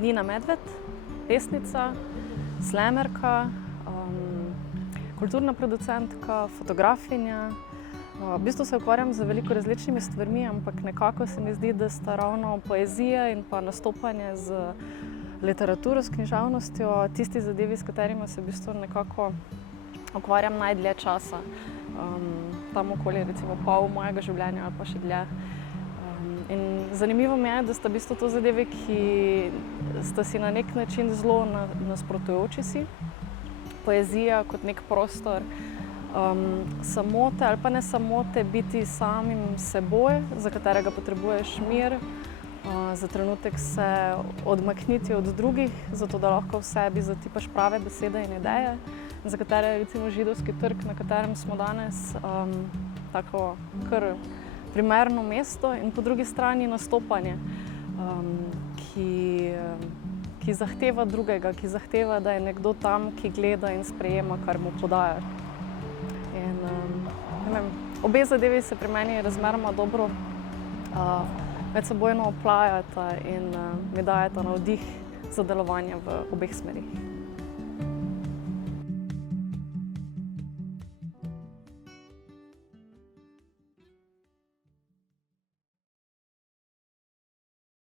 Nina Medved, pesnica, slamerka, kulturna producentka, fotografinja. V bistvu se ukvarjam z veliko različnimi stvarmi, ampak nekako se mi zdi, da sta ravno poezija in pa nastopanje z literaturo, s književnostjo tisti zadevi, s katerimi se v bistvu nekako ukvarjam najdlje časa. Tam okoli recimo pol mojega življenja ali pa še dlje. In zanimivo mi je, da sta v bistvu to zadeve, ki sta si na nek način zelo nasprotujoči si. Poezija kot nek prostor samote ali pa ne samote, biti samim seboj, za katerega potrebuješ mir, za trenutek se odmakniti od drugih, zato da lahko v sebi zatipaš prave besede in ideje, za katere je recimo Židovski trg, na katerem smo danes, tako kar primerno mesto, in po drugi strani nastopanje, ki zahteva drugega, ki zahteva, da je nekdo tam, ki gleda in sprejema, kar mu podaja. In, ne vem, obe zadevi se pri meni razmeroma dobro medsebojno oplajata in mi dajeta navdih za delovanje v obeh smerih.